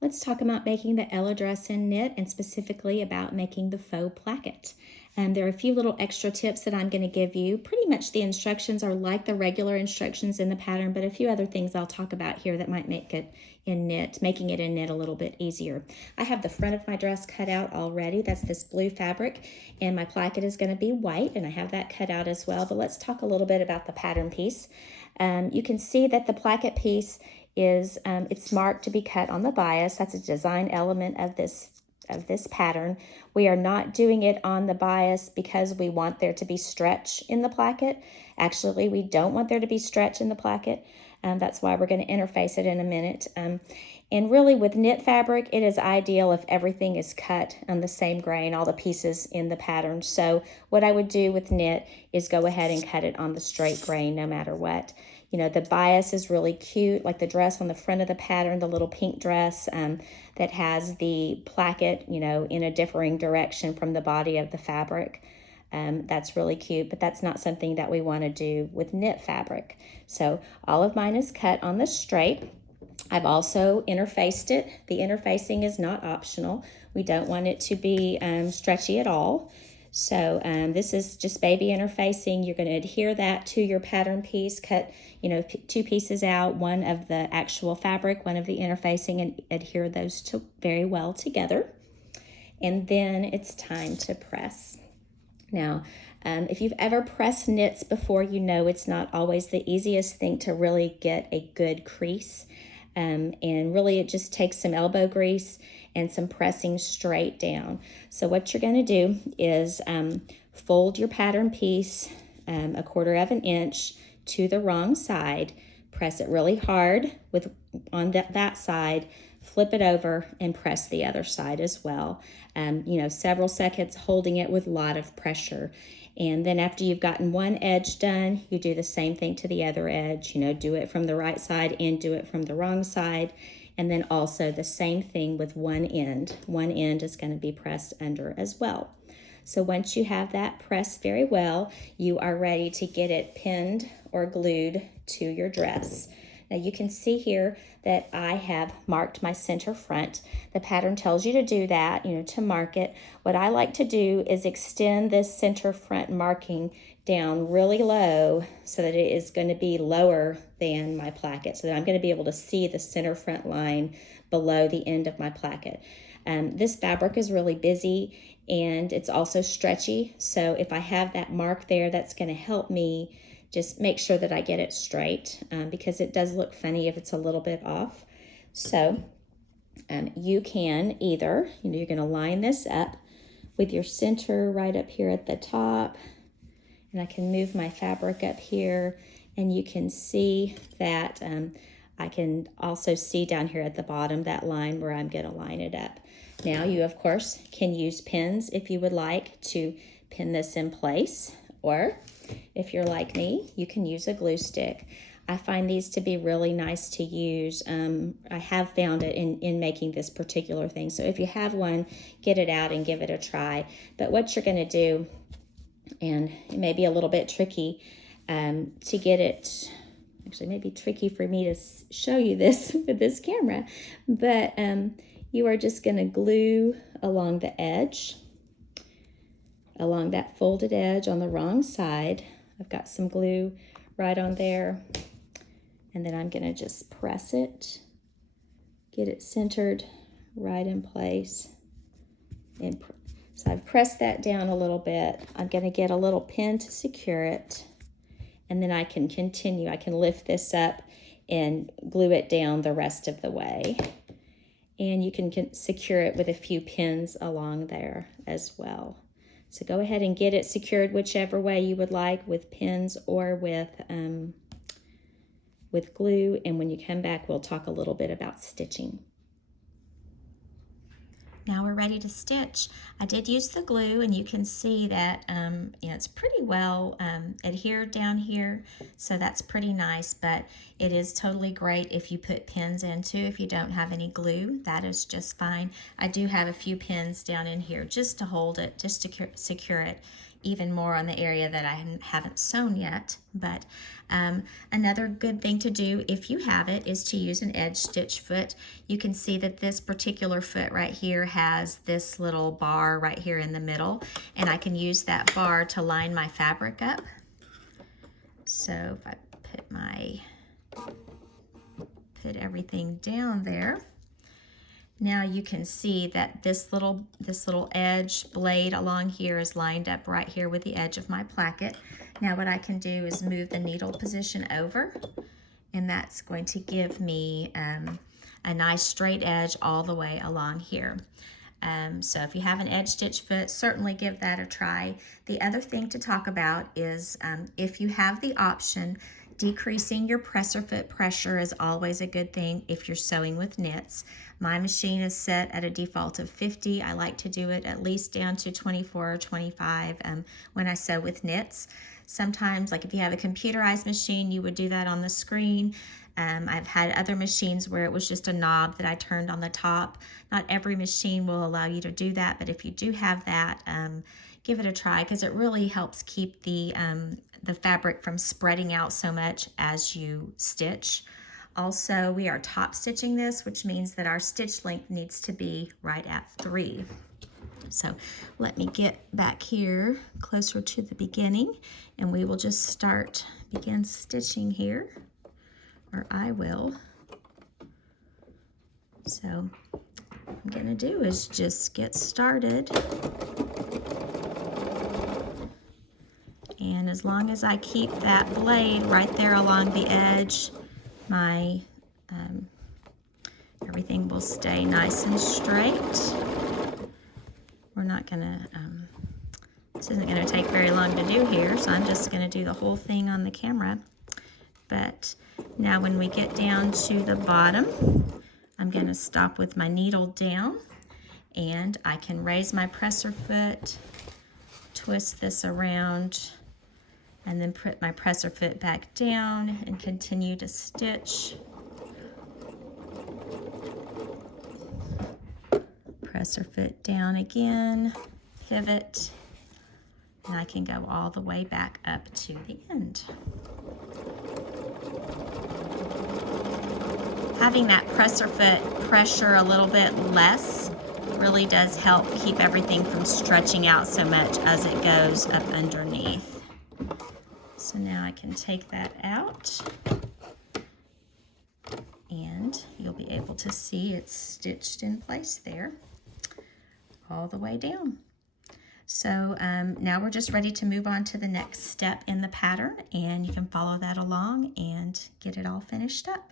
Let's talk about making the Ella dress in knit, and specifically about making the faux placket. There are a few little extra tips that I'm going to give you. Pretty much the instructions are like the regular instructions in the pattern, but a few other things I'll talk about here that might make it in knit, making it in knit a little bit easier. I have the front of my dress cut out already. That's this blue fabric, and my placket is going to be white, and I have that cut out as well. But let's talk a little bit about the pattern piece. You can see that the placket piece is it's marked to be cut on the bias. That's a design element of this pattern. We are not doing it on the bias because we want there to be stretch in the placket. Actually, we don't want there to be stretch in the placket. That's why we're going to interface it in a minute. And really with knit fabric, it is ideal if everything is cut on the same grain, all the pieces in the pattern. So what I would do with knit is go ahead and cut it on the straight grain no matter what. You know, the bias is really cute, like the dress on the front of the pattern, the little pink dress that has the placket, you know, in a differing direction from the body of the fabric. That's really cute, but that's not something that we want to do with knit fabric. So all of mine is cut on the straight. I've also interfaced it. The interfacing is not optional. We don't want it to be stretchy at all. So this is just baby interfacing. You're going to adhere that to your pattern piece. Cut, you know, two pieces out, one of the actual fabric, one of the interfacing, and adhere those two very well together. And then it's time to press. Now, if you've ever pressed knits before, you know it's not always the easiest thing to really get a good crease. And really it just takes some elbow grease and some pressing straight down. So what you're going to do is fold your pattern piece 1/4 of an inch to the wrong side, press it really hard on that side, flip it over and press the other side as well. You know, several seconds holding it with a lot of pressure. And then after you've gotten one edge done, you do the same thing to the other edge. You know, do it from the right side and do it from the wrong side. And then also the same thing with one end. One end is going to be pressed under as well. So once you have that pressed very well, you are ready to get it pinned or glued to your dress. Now you can see here that I have marked my center front. The pattern tells you to do that, you know, to mark it. What I like to do is extend this center front marking down really low so that it is going to be lower than my placket, so that I'm going to be able to see the center front line below the end of my placket. This fabric is really busy and it's also stretchy, so if I have that mark there, that's going to help me just make sure that I get it straight because it does look funny if it's a little bit off. So you can either, you know, you're going to line this up with your center right up here at the top, and I can move my fabric up here, and you can see that I can also see down here at the bottom that line where I'm going to line it up. Now you of course can use pins if you would like to pin this in place, or if you're like me, you can use a glue stick. I find these to be really nice to use. I have found it in making this particular thing. So if you have one, get it out and give it a try. But what you're going to do, and it may be a little bit tricky to get it, actually it may be tricky for me to show you this with this camera, but you are just going to glue along the edge, along that folded edge on the wrong side. I've got some glue right on there, and then I'm going to just press it, get it centered right in place. And so I've pressed that down a little bit. I'm going to get a little pin to secure it, and then I can continue. I can lift this up and glue it down the rest of the way. And you can secure it with a few pins along there as well. So go ahead and get it secured whichever way you would like, with pins or with glue. And when you come back, we'll talk a little bit about stitching. Now we're ready to stitch. I did use the glue, and you can see that you know, it's pretty well adhered down here, so that's pretty nice, but it is totally great if you put pins in too. If you don't have any glue, that is just fine. I do have a few pins down in here just to hold it, just to secure it. even more on the area that I haven't sewn yet. But another good thing to do if you have it is to use an edge stitch foot. You can see that this particular foot right here has this little bar right here in the middle, and I can use that bar to line my fabric up. So if I put everything down there, now you can see that this little edge blade along here is lined up right here with the edge of my placket. Now what I can do is move the needle position over, and that's going to give me a nice straight edge all the way along here. So if you have an edge stitch foot, certainly give that a try. The other thing to talk about is if you have the option, decreasing your presser foot pressure is always a good thing if you're sewing with knits. My machine is set at a default of 50. I like to do it at least down to 24 or 25 when I sew with knits. Sometimes, like if you have a computerized machine, you would do that on the screen. I've had other machines where it was just a knob that I turned on the top. Not every machine will allow you to do that, but if you do have that, give it a try, because it really helps keep the fabric from spreading out so much as you stitch. Also, we are top stitching this, which means that our stitch length needs to be right at 3. So let me get back here closer to the beginning, and we will just begin stitching here, or I will. So what I'm gonna do is just get started. And as long as I keep that blade right there along the edge, my everything will stay nice and straight. We're not gonna, this isn't gonna take very long to do here, so I'm just gonna do the whole thing on the camera. But now when we get down to the bottom, I'm gonna stop with my needle down, and I can raise my presser foot, twist this around, and then put my presser foot back down and continue to stitch. Presser foot down again, pivot, and I can go all the way back up to the end. Having that presser foot pressure a little bit less really does help keep everything from stretching out so much as it goes up underneath. So now I can take that out, and you'll be able to see it's stitched in place there all the way down. So now we're just ready to move on to the next step in the pattern, and you can follow that along and get it all finished up.